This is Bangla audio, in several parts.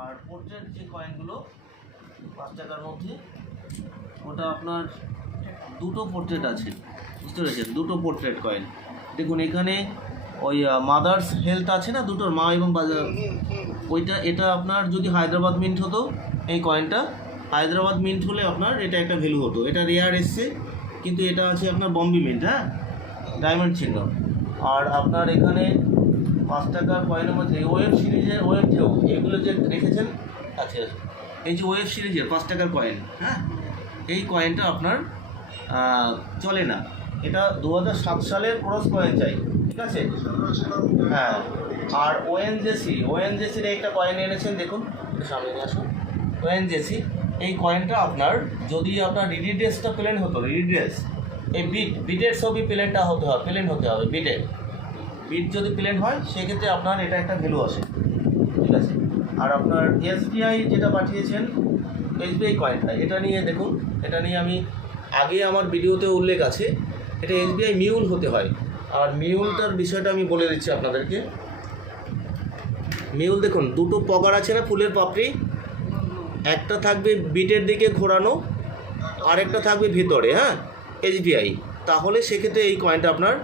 আর পোর্ট্রেট যে কয়েনগুলো 5 টাকার মধ্যে, ওটা আপনার দুটো পোর্ট্রেট আছে, বুঝতে পেরেছেন? দুটো পোর্ট্রেট কয়েন। দেখুন এখানে ওই মাদার্স হেলথ আছে না, দুটোর মা এবং ওইটা, এটা আপনার যদি হায়দ্রাবাদ মিন্ট হতো, এই কয়েনটা হায়দ্রাবাদ মিন্ট হলে আপনার এটা একটা ভ্যালু হতো। এটা রেয়ার এসছে, কিন্তু এটা আছে আপনার বম্বে মিন্ট, হ্যাঁ, ডায়মন্ড চিহ্ন। আর আপনার এখানে 5 টাকার কয়েনের মধ্যে ওয়েব সিরিজের, ওয়েব ঢেউ, এগুলো যে রেখেছেন, আচ্ছা এই যে ওয়েব সিরিজের 5 টাকার কয়েন, হ্যাঁ, এই কয়েনটা আপনার চলে না। এটা 2007 সালের ক্রস কয়েন চাই, ঠিক আছে? হ্যাঁ। আর ওএনজেসির একটা কয়েন এনেছেন, দেখুন সামনে নিয়ে আসুন। ওএনজেসি এই কয়েনটা আপনার যদি আপনার রিডিড্রেসটা প্লেন হতো, রিডিড্রেস এই বিটের ছবি প্লেনটা হতে হবে, প্লেন হতে হবে, বিট যদি প্লেন হয় সেক্ষেত্রে আপনার এটা একটা ভ্যালু আসে, ঠিক আছে? আর আপনার এসবিআই যেটা পাঠিয়েছেন, এসবিআই কয়েনটা, এটা নিয়ে দেখুন, এটা নিয়ে আমি আগে আমার ভিডিওতে উল্লেখ আছে। এটা এসবিআই মিউল হতে হয়। আর মিউলটার বিষয়টা আমি বলে দিচ্ছি আপনাদেরকে। মিউল দেখুন, দুটো পগার আছে না ফুলের পাপড়ি, একটা থাকবে বিটের দিকে ঘোরানো, আরেকটা থাকবে ভিতরে, হ্যাঁ, এসবিআই। তাহলে সেক্ষেত্রে এই কয়েনটা আপনার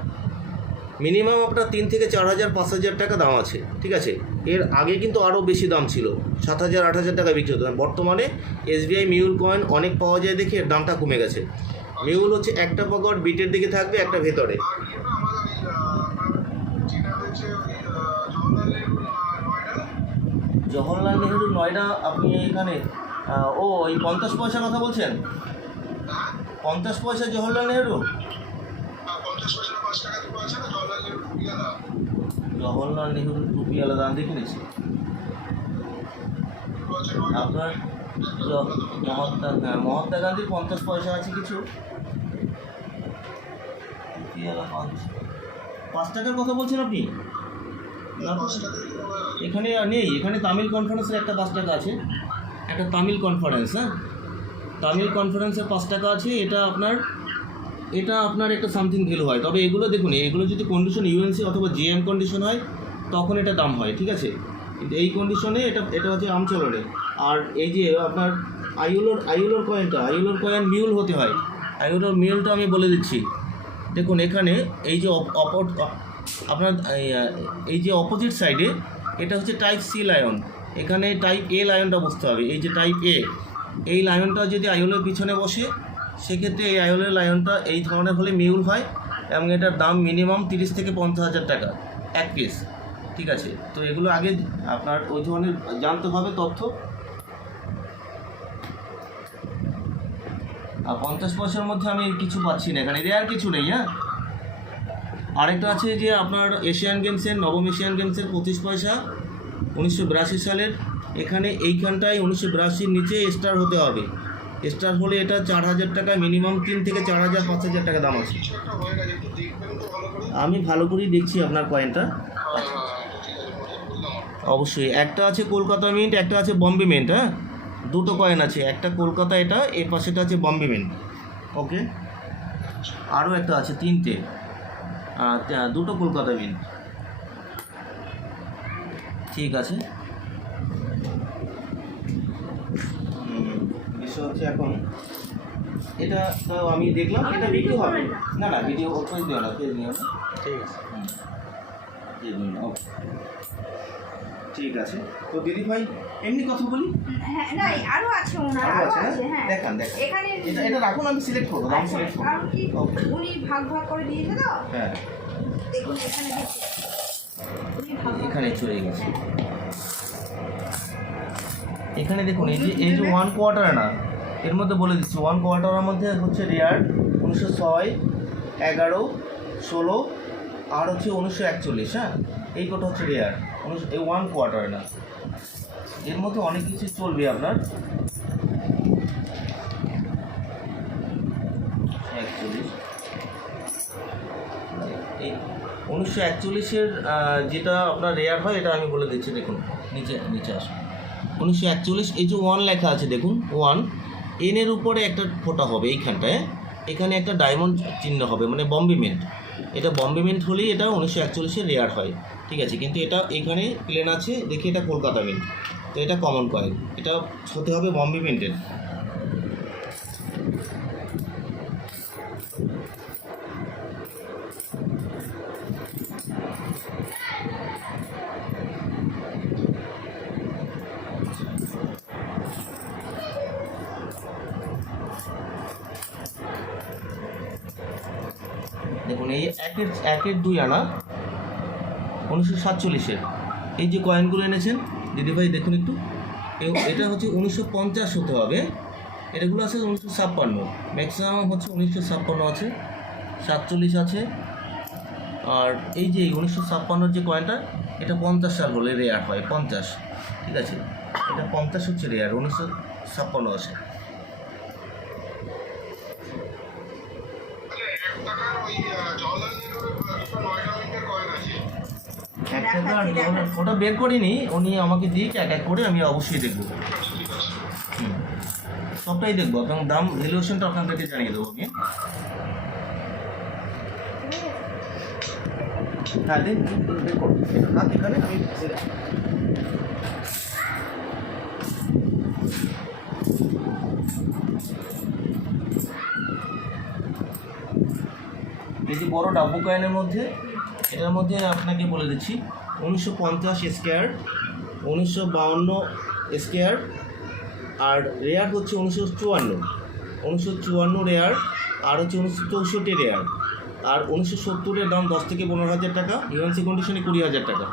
মিনিমাম আপনার 3 থেকে 4,000 5,000 টাকা দাম আছে, ঠিক আছে? এর আগে কিন্তু আরও বেশি দাম ছিল, 7,000 8,000 টাকা বিক্রি হতো। বর্তমানে এসবিআই মিউল কয়েন অনেক পাওয়া যায় দেখে এর দামটা কমে গেছে। মিউল হচ্ছে একটা পকেট বিটের দিকে থাকবে, একটা ভেতরে। জওহরলাল নেহরু নয়ডা, আপনি এখানে ওই 50 পয়সার কথা বলছেন? 50 পয়সা জওহরলাল নেহরু? জওহরলাল নেহরু টুপি আলাদা দেখে নিচ্ছি। আপনার মহাত্মা গান্ধীর 50 পয়সা আছে কিছু। 5 টাকার কথা বলছেন আপনি? এখানে নেই, এখানে তামিল কনফারেন্সের একটা 5 টাকা আছে, একটা তামিল কনফারেন্স, হ্যাঁ, তামিল কনফারেন্সের 5 টাকা আছে। এটা আপনার একটা সামথিং ভ্যালু হয়। তবে এগুলো দেখুন, এগুলো যদি কন্ডিশন ইউএনসি অথবা জিএম কন্ডিশন হয় তখন এটা দাম হয়, ঠিক আছে? কিন্তু এই কন্ডিশনে এটা হচ্ছে আমচলনে। আর এই যে আপনার আইউলোর কয়েনটা, আইউলোর কয়েন মিউল হতে হয়। আইউলোর মিউলটা আমি বলে দিচ্ছি। দেখুন এখানে এই যে আপনার এই যে অপোজিট সাইডে এটা হচ্ছে টাইপ সি লায়ন, এখানে টাইপ এ লায়নটা বসতে হবে। এই যে টাইপ এ, এই লায়নটা যদি আইউলের পিছনে বসে, সেক্ষেত্রে এই আইউলের লায়নটা এই ধরনের হলে মিউল হয়, এবং এটার দাম মিনিমাম 30 থেকে 50,000 টাকা এক পিস, ঠিক আছে? তো এগুলো আগে আপনার ওই ধরনের জানতে হবে তথ্য। আর 50 পয়সার মধ্যে আমি কিছু পাচ্ছি না, এখানে রেয়ার কিছু নেই, হ্যাঁ। আরেকটা আছে যে আপনার এশিয়ান গেমসের, নবম এশিয়ান গেমসের 25 পয়সা 1982 সালের। এখানে এইখানটায় 1982 নিচে স্টার হতে হবে, স্টার হলে এটা 4,000 টাকা মিনিমাম, 3 থেকে 4,000 5,000 টাকা দাম আছে। আমি ভালো করেই দেখছি আপনার কয়েনটা। অবশ্যই একটা আছে কলকাতা মিন্ট, একটা আছে বম্বে মিন্ট, হ্যাঁ, দুটো কয়েন আছে, একটা কলকাতা, এটা এই পাশেটা আছে বম্বে মিন্ট, ওকে। আরও একটা আছে, 3টে, দুটো কলকাতা মিন্ট, ঠিক আছে। বিষয় হচ্ছে এখন এটা তো আমি দেখলাম, এটা বিক্রি হবে না, না ভিডিও পেজ দিও না, পেজ নিও না, ঠিক আছে? ওকে, ঠিক আছে। তো দিদি ভাই এমনি কথা বলি, হ্যাঁ, না আরো আছে, ওনার আরো আছে, হ্যাঁ, দেখান এখানে এটা রাখুন, আমি সিলেক্ট করব, আমি সিলেক্ট করব। আর কি উনি ভাগ করে দিয়েছে তো, হ্যাঁ, দেখুন এখানে দেখুন, উনি ভাগ এখানে চলে গেছে। এখানে দেখুন এই যে 1 কোয়ার্টার না, এর মধ্যে বলে দিচ্ছি 1 কোয়ার্টারের মধ্যে হচ্ছে রেয়ার 1906, 11, 16 আর হচ্ছে 1941, হ্যাঁ, এই কটা হচ্ছে রেয়ার। এই 1 কোয়ার্টার না, এর মধ্যে অনেক কিছু চলবে আপনার। 41, এই 1941-এর যেটা আপনার রেয়ার হয়, এটা আমি বলে দিচ্ছি। দেখুন নিচে আসুন, 1941, এই যে 1 লেখা আছে দেখুন, 1 এনের উপরে একটা ফোঁটা হবে এইখানটায়, এখানে একটা ডায়মন্ড চিহ্ন হবে, মানে বম্বে মিন্ট। এটা বম্বে মিন্ট হলেই এটা 1941-এ রেয়ার হয়, ঠিক আছে? কিন্তু এটা এখানে প্লেন আছে দেখি, এটা কলকাতা মিন্ট। তো এটা কমন কয়েন, এটা হতে হবে বম্বে মিন্টের। দেখুন এই একের 2 আনা 1947-এর এই যে কয়েনগুলো এনেছেন দিদিভাই দেখুন একটু, এটা হচ্ছে 1950 হতে হবে, এটাগুলো আছে 1956, ম্যাক্সিমাম হচ্ছে 1956 আছে, 47 আছে। আর এই যে 1956 যে কয়েনটা এটা 50 সাল হলে রেয়ার হয়, 50, ঠিক আছে, এটা 50 হচ্ছে রেয়ার, 1956 আছে। ওটা বের করিনি, উনি আমাকে দিক এক এক করে, আমি অবশ্যই দেখবো, সবটাই দেখবো এবং দাম ভ্যালুয়েশনটা আপনাদেরকে জানিয়ে দেবো আমি। হ্যাঁ দিন বের করুন, এখানে আমি এই যে বড় ডাব্বু কয়েনের মধ্যে, এটার মধ্যে আপনাকে বলে দিচ্ছি 1950 স্কোয়ার, 1952 স্কোয়ার, আর রেয়ার হচ্ছে 1954 রেয়ার, আর হচ্ছে 1964 রেয়ার, আর 1970-এর দাম 10 থেকে 15,000 টাকা, ইউএনসি কন্ডিশনে 20,000 টাকা।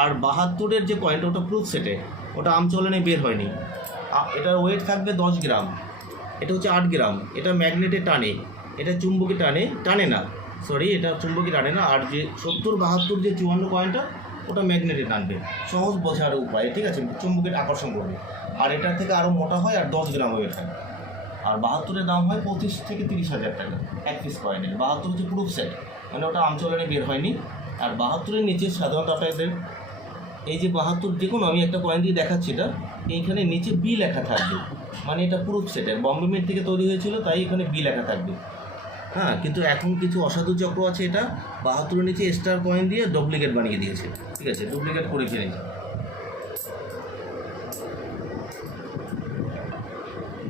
আর 72-এর যে কয়েনটা ওটা প্রুফ সেটে, ওটা আমচলনে বের হয়নি, এটার ওয়েট থাকবে 10 গ্রাম, এটা হচ্ছে 8 গ্রাম, এটা ম্যাগনেটে টানে, এটা চুম্বকে টানে না, সরি এটা চুম্বকে টানে না। আর যে 70, 72 যে 54 কয়েনটা ওটা ম্যাগনেটে টানবে, সহজ বোঝার উপায়, ঠিক আছে, চুম্বকের আকর্ষণ করবে। আর এটার থেকে আরও মোটা হয় আর 10 গ্রাম ওয়েট থাকে। আর 72-এর দাম হয় 25 থেকে 30,000 টাকা এক পিস কয়েনের। 72 হচ্ছে প্রুফ সেট, মানে ওটা আমচলনে বের হয়নি। আর 72-এর নিচে সাধারণত আপনাদের এই যে 72 দেখুন, আমি একটা কয়েন দিয়ে দেখাচ্ছি, এটা এইখানে নিচে বি লেখা থাকবে, মানে এটা প্রুফ সেটের, বম্বে মিন্ট থেকে তৈরি হয়েছিল, তাই এখানে বি লেখা থাকবে। হ্যাঁ, কিন্তু এখন কিছু অসাধু চক্র আছে, এটা 72-এর নিচে স্টার কয়েন দিয়ে ডুপ্লিকেট বানিয়ে দিয়েছে, ঠিক আছে, ডুপ্লিকেট করে ফেলেছে।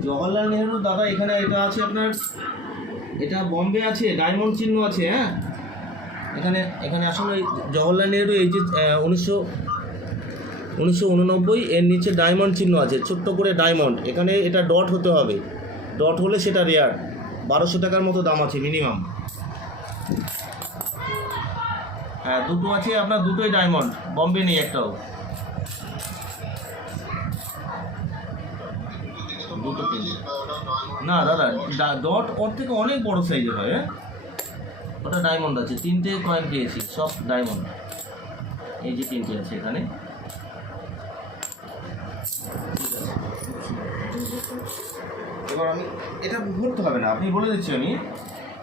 জওহরলাল নেহরু দাদা এখানে এটা আছে আপনার, এটা বম্বে আছে, ডায়মন্ড চিহ্ন আছে। হ্যাঁ, এখানে আসলে জওহরলাল নেহরু এই যে 1989 এর নিচে ডায়মন্ড চিহ্ন আছে, ছোট্ট করে ডায়মন্ড, এখানে এটা ডট হতে হবে, ডট হলে সেটা রেয়ার, 1200 টাকার মতো দাম আছে মিনিমাম। হ্যাঁ, দুটো আছে আপনার, দুটোই ডায়মন্ড, বম্বে নেই একটাও, দুটো না দাদা, ডট ওর থেকে অনেক বড় সাইজের হয়। হ্যাঁ, ওটা ডায়মন্ড আছে, 3টে কয়েন পেয়েছি, সব ডায়মন্ড, এই যে 3টে আছে এখানে। এবার আমি এটা ভরতে হবে না, আপনি বলে দিচ্ছি আমি,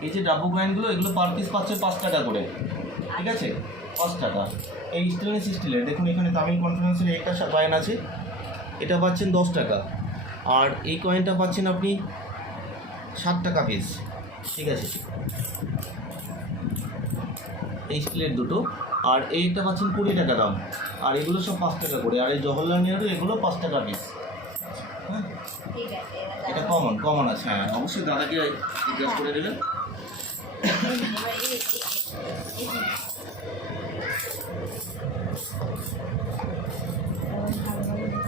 এই যে ডাব্বু কয়েনগুলো এগুলো পার পিস পাচ্ছে 5 টাকা করে, ঠিক আছে, 5 টাকা। এই স্টেনলেস স্টিলের দেখুন, এখানে তামিল কনফারেন্সের একটা কয়েন আছে, এটা পাচ্ছেন 10 টাকা, আর এই কয়েনটা পাচ্ছেন আপনি 7 টাকা পিস, ঠিক আছে, এই স্টিলের দুটো। আর এইটা পাচ্ছেন 20 টাকা দাম, আর এগুলো সব 5 টাকা করে। আর এই জওহরলাল নেহরু এগুলো 5 টাকা পিস। হ্যাঁ, এটা কমন আছে। হ্যাঁ, অবশ্যই দাদাকে জিজ্ঞাসা করে দেবেন।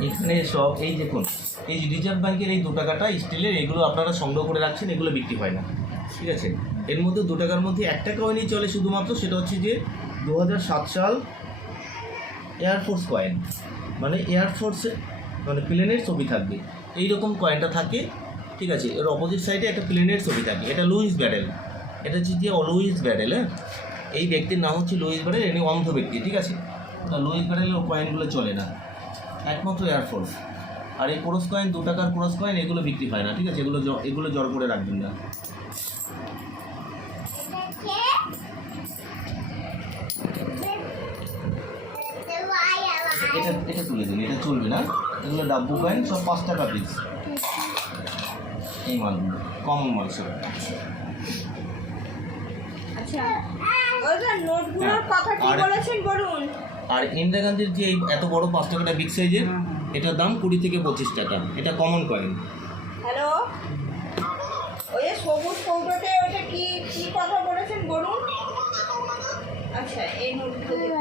এখানে সব এই দেখুন, এই রিজার্ভ ব্যাংকের এই 2 টাকাটা স্টিলের, এগুলো আপনারা সংগ্রহ করে রাখছেন, এগুলো বিক্রি হয় না, ঠিক আছে। এর মধ্যে 2 টাকার মধ্যে একটা কয়েনই চলে শুধুমাত্র, সেটা হচ্ছে যে 2007 সাল এয়ারফোর্স কয়েন, মানে এয়ারফোর্সে মানে প্লেনের ছবি থাকবে, এইরকম কয়েনটা থাকে, ঠিক আছে। এর অপোজিট সাইডে একটা প্লেনের ছবি থাকে, এটা লুইস ব্যাডেল, এটা হচ্ছে যে লুইস ব্যাডেল। হ্যাঁ, এই ব্যক্তির নাম হচ্ছে লুইস ব্যাডেল, ইনি অন্ধ ব্যক্তি, ঠিক আছে। লুইস ব্যাডেলের কয়েনগুলো চলে না, একমাত্র এয়ারফোর্স। আর এই ক্রস কয়েন, 2 টাকার ক্রস কয়েন, এগুলো বিক্রি হয় না, ঠিক আছে, এগুলো জড় করে রাখবেন না। এটা তুলে দিন, এটা চলবে না, এগুলো ডাব্বু কয়েন, সব 5 টাকা পিস, এই মালগুলো কমন মাল সব। আচ্ছা, ওই যে নোটগুলোর কথা কি বলেছেন বলুন। আর ইন্দিরা গান্ধীর যে এই এত বড় 5 টাকাটা বিগ সাইজের, এটার দাম 20 থেকে 25 টাকা। এটা কমন কয়েন। হ্যালো, ওই যে সবুজ কৌটোতে ওটা কি কি কথা বলেছেন বলুন। আচ্ছা, এই নোটগুলো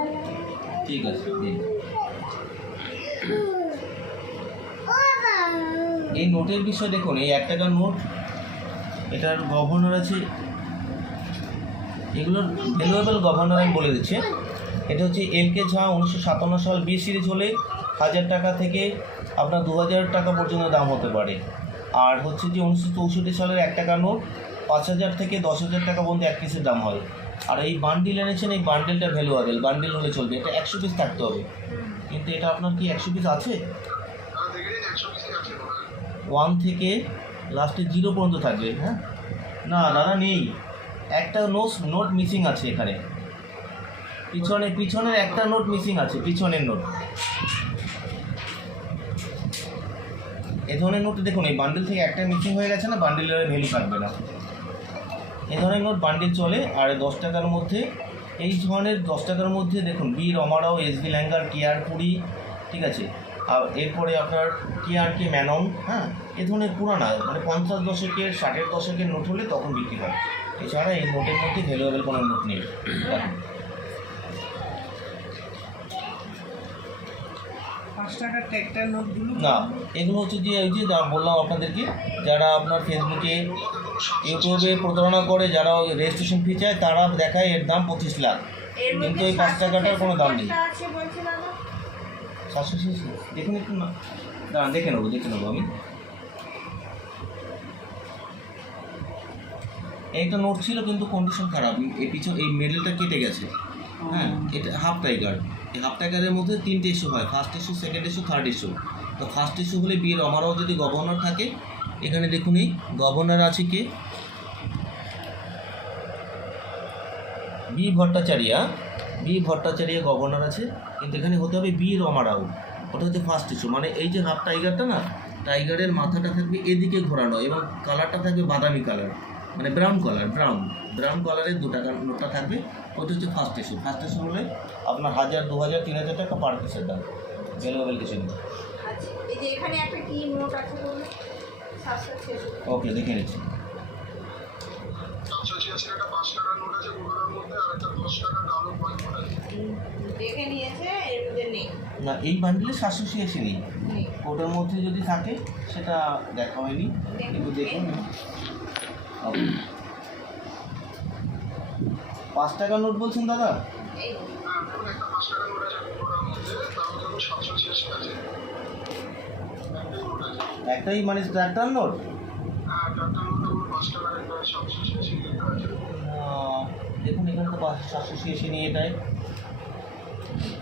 ঠিক আছে, দিন। এই নোটের বিষয় দেখুন, এই 1 টাকার নোট, এটার গভর্নর আছে, এগুলোর ভ্যালুয়েবল গভর্নর আমি বলে দিচ্ছি। এটা হচ্ছে এল.কে. ঝা, 1957 সাল, বি সিরিজ হলে 1000 টাকা থেকে আপনার 2000 টাকা পর্যন্ত দাম হতে পারে। আর হচ্ছে যে 1964 সালের 1 টাকার নোট 5000 থেকে 10,000 টাকা পর্যন্ত এক পিসের দাম হয়। আর এই বান্ডিল এনেছেন, এই বান্ডেলটা ভ্যালুয়েবল, বান্ডিল হলে চলবে। এটা 100 পিস থাকতে হবে, কিন্তু এটা আপনার কি 100 পিস আছে? 1 থেকে লাস্টে 0 পর্যন্ত থাকবে। হ্যাঁ, না দাদা নেই, একটা নোট মিসিং আছে এখানে, পিছনের একটা নোট মিসিং আছে, পিছনের নোট। এ ধরনের নোট দেখুন, এই বান্ডেল থেকে একটা মিসিং হয়ে গেছে না, বান্ডেলের ভ্যালু থাকবে না। এ ধরনের নোট বান্ডেল চলে। আর 10 টাকার মধ্যে, এই ধরনের 10 টাকার মধ্যে দেখুন, বি রমারাও, এস.বি. ল্যাঙ্গার, কে.আর. পুরী, ঠিক আছে। আর এরপরে আপনার কে.আর.কে. ম্যানন, হ্যাঁ, এ ধরনের পুরানা মানে 50 দশকের 60-এর দশকের নোট হলে তখন বিক্রি হয়। এছাড়া এই নোটের মধ্যে ভ্যালুয়েবল কোনো নোট নেই। দেখুন 5 টাকার ট্যাগটার নোটগুলো না, এগুলো হচ্ছে যে ওই যে বললাম আপনাদেরকে, যারা আপনার ফেসবুকে, ইউটিউবে প্রতারণা করে, যারা রেজিস্ট্রেশন ফি চায়, তারা দেখায় এর দাম 25 লাখ, কিন্তু এই 5 টাকাটার কোনো দাম নেই। আছে বলছে দাদা। 700 দেখুন একটু, না দাঁড়ান, দেখে নেবো আমি। এইটা নোট ছিল কিন্তু কন্ডিশন খারাপ, এই মেডেলটা কেটে গেছে। হ্যাঁ, এটা হাফ টাইগার। এই হাফ টাইগারের মধ্যে 3টে ইস্যু হয়, first issue, second issue, third issue. তো ফার্স্ট ইস্যু হলে বিয়ের আমারও যদি গভর্নর থাকে, এখানে দেখুন এই গভর্নর আছে কে, বি ভট্টাচার্য গভর্নর আছে, কিন্তু এখানে হতে হবে বি রমারাও। ওটা হচ্ছে ফার্স্ট ইস্যু। মানে এই যে হাফ টাইগারটা না, টাইগারের মাথাটা থাকবে এদিকে ঘোরানো এবং কালারটা থাকবে বাদামি কালার, মানে ব্রাউন কালারের 2 টাকার নোটটা থাকবে। ওটা হচ্ছে ফার্স্ট ইস্যু। ফার্স্ট ইস্যু হলে আপনার 1000, 2000, 3000 টাকা পার পিসের দাম, ভ্যালুয়েবল কিছু নেই। আচ্ছা, এই যে এখানে একটা কি নোট আছে বলুন, 766। ওকে, দেখে নিচ্ছি। দেখে নিয়েছে, এর মধ্যে নেই। না, এই বান্ডিলে 786 নেই। নেই। ওটার মধ্যে যদি থাকে সেটা দেখা হয়নি, কিন্তু দেখুন 5 টাকার নোট বলছেন দাদা? এই একটাই মানে ট্রাক্টর নোট? দেখুন এখানে তো 786 নিয়ে এটাই।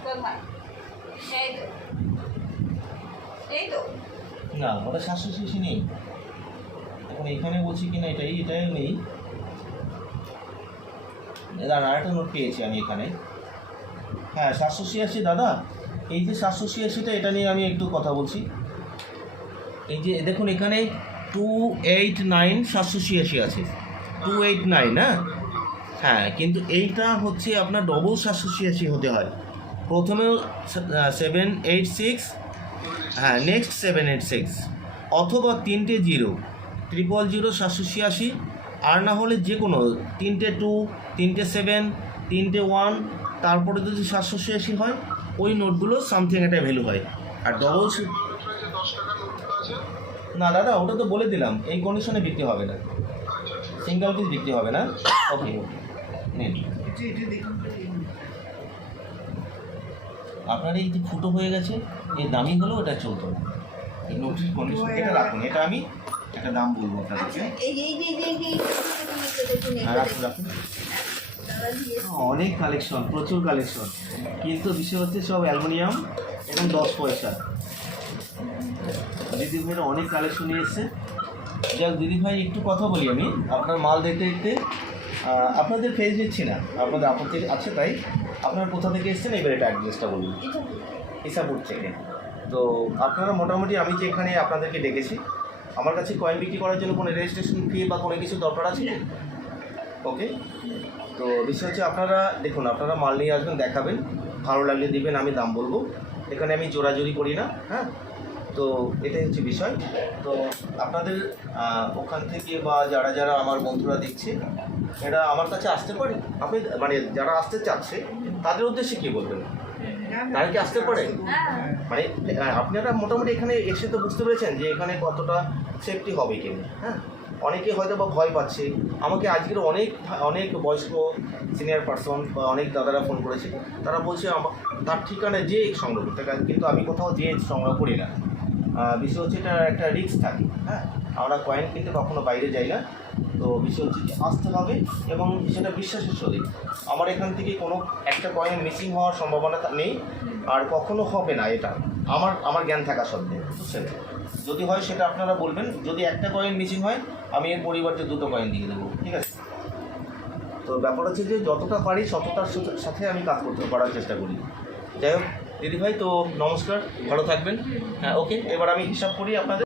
কোথায়? এই তো না, ওটা 786 নেই। এখন এখানে বলছি কিনা এটাই নেই। দাদা আরেকটা নোট পেয়েছি আমি এখানে। হ্যাঁ, 786 দাদা। এই যে 786টা, এটা নিয়ে আমি একটু কথা বলছি। এই যে দেখুন এখানে 289 786 আছে, 289। হ্যাঁ, কিন্তু এইটা হচ্ছে আপনার ডবল 786 হতে হয়। প্রথমে 786, হ্যাঁ, নেক্সট 786, অথবা 3টে 0, 000 786, আর না হলে যে কোনো 3টে 2, 3টে 7, 3টে 1, তারপরে যদি 786 হয়, ওই নোটগুলো সামথিং একটা ভ্যালু হয়। আর ডবল না দাদা, ওটা তো বলে দিলাম, এই কন্ডিশনে বিক্রি হবে না, সিঙ্গেল পিস বিক্রি হবে না। ওকে নিন। আপনার এই যে ফুটো হয়ে গেছে, এই দামি হলেও এটা চলতো না। এই নোটিস কন্ডিশন এটা রাখুন, এটা আমি একটা দাম বলবো আপনাদেরকে। এই দেখুন, হ্যাঁ, রাখুন। অনেক কালেকশন, প্রচুর কালেকশন, কিন্তু বিষয় হচ্ছে সব অ্যালুমিনিয়াম এবং 10 পয়সা। দিদি ভাইয়ের অনেক কালেকশন নিয়ে এসছে। যাক দিদি ভাই, একটু কথা বলি আমি আপনার মাল দেখতে দেখতে। আপনাদের ফেস দিচ্ছি না, আপনাদের আপত্তি আছে, তাই আপনার কোথা থেকে এসছেন এবার এটা অ্যাড্রেসটা বলুন। ইসাপুর থেকে। তো আপনারা মোটামুটি, আমি যে এখানে আপনাদেরকে ডেকেছি, আমার কাছে কয়েন বিক্রি করার জন্য কোনো রেজিস্ট্রেশন ফি বা কোনো কিছু দরকার আছে? ওকে, তো বিষয় হচ্ছে আপনারা দেখুন, আপনারা মাল নিয়ে আসবেন, দেখাবেন, ভালো লাগলে দিবেন, আমি দাম বলবো। এখানে আমি জোরাজুরি করি না, হ্যাঁ। তো এটাই হচ্ছে বিষয়। তো আপনাদের ওখান থেকে বা যারা যারা আমার বন্ধুরা দেখছে এরা আমার কাছে আসতে পারে, আপনি মানে যারা আসতে চাচ্ছে তাদের উদ্দেশ্যে কী বলবেন? তারা কি আসতে পারে? মানে আপনারা মোটামুটি এখানে এসে তো বুঝতে পেরেছেন যে এখানে কতটা সেফটি হবে কিনা, হ্যাঁ। অনেকে হয়তো বা ভয় পাচ্ছে। আমাকে আজকের অনেক বয়স্ক সিনিয়র পার্সন বা অনেক দাদারা ফোন করেছে, তারা বলছে তার ঠিকানায় যে সংগ্রহ করতে, কিন্তু আমি কোথাও যেয়ে সংগ্রহ করি না। বিষয় হচ্ছে এটা একটা রিস্ক থাকে, হ্যাঁ। আমরা কয়েন কিনতে কখনো বাইরে যাই না। তো বিষয় হচ্ছে যে আসতে হবে এবং সেটা বিশ্বাসের সহিত। আমার এখান থেকে কোনো একটা কয়েন মিসিং হওয়ার সম্ভাবনা নেই, আর কখনো হবে না, এটা আমার জ্ঞান থাকা সত্ত্বেও, বুঝছেন। যদি হয় সেটা আপনারা বলবেন। যদি একটা কয়েন মিসিং হয় আমি এর পরিবর্তে 2টো কয়েন দিয়ে দেবো, ঠিক আছে। তো ব্যাপার হচ্ছে যে যতটা পারি ততটার সাথে আমি কাজ করার চেষ্টা করি। যাই হোক দিদিভাই, তো নমস্কার, ভালো থাকবেন। হ্যাঁ, ওকে, এবার আমি হিসাব করি আপনাদের।